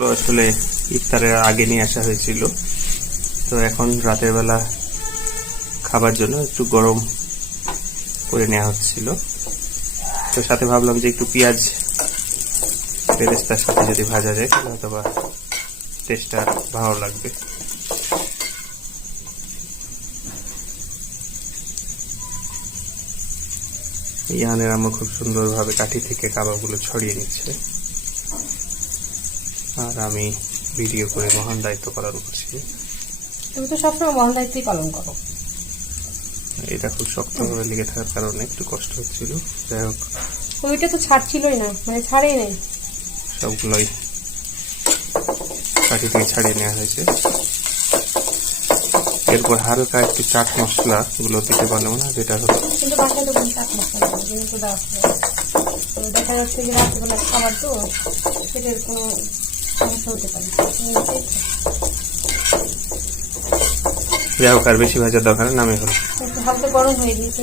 তো আসলে ইফতারের আগে নিয়ে আসা হয়েছিল, তো এখন রাতের বেলা খাবার জন্য একটু গরম করে নেওয়া হচ্ছিল। তো সাথে ভাবলাম যে একটু পেঁয়াজ বেরেস্তার সাথে যদি ভাজা যায় তাহলে হয়তো বা টেস্টটা ভালো লাগবে। ইয়ানের আম্মু খুব সুন্দরভাবে কাঠি থেকে কাবাবগুলো ছড়িয়ে নিচ্ছে, আর আমি ভিডিও করে মহান দায়িত্ব পালন করছি। তুমি তো সবসময় মহান দায়িত্বই পালন করো। এটা খুব শক্তভাবে লেগে থাকার কারণে একটু কষ্ট হচ্ছিল। যাই হোক, ওইটা তো ছাড়ছিলই না, মানে ছাড়েই নাই। সবগুলোই কাঠি থেকে ছাড়িয়ে নেওয়া হয়েছে। এরপর হালকা একটু চাট মশলা গুলো দিতে পারলাম না, যেটা হলো কিন্তু বাসায় তো কোনো চাট মশলা নেই, কিন্তু দেওয়া হয়। তো দেখা যাচ্ছে যে রাত্রিবেলা খাবার তো সেটার কোনো সমস্যা হতে পারে। যাই হোক, আর বেশি ভাজার দরকার নামে হলো। হালকা গরম হয়ে গিয়েছে।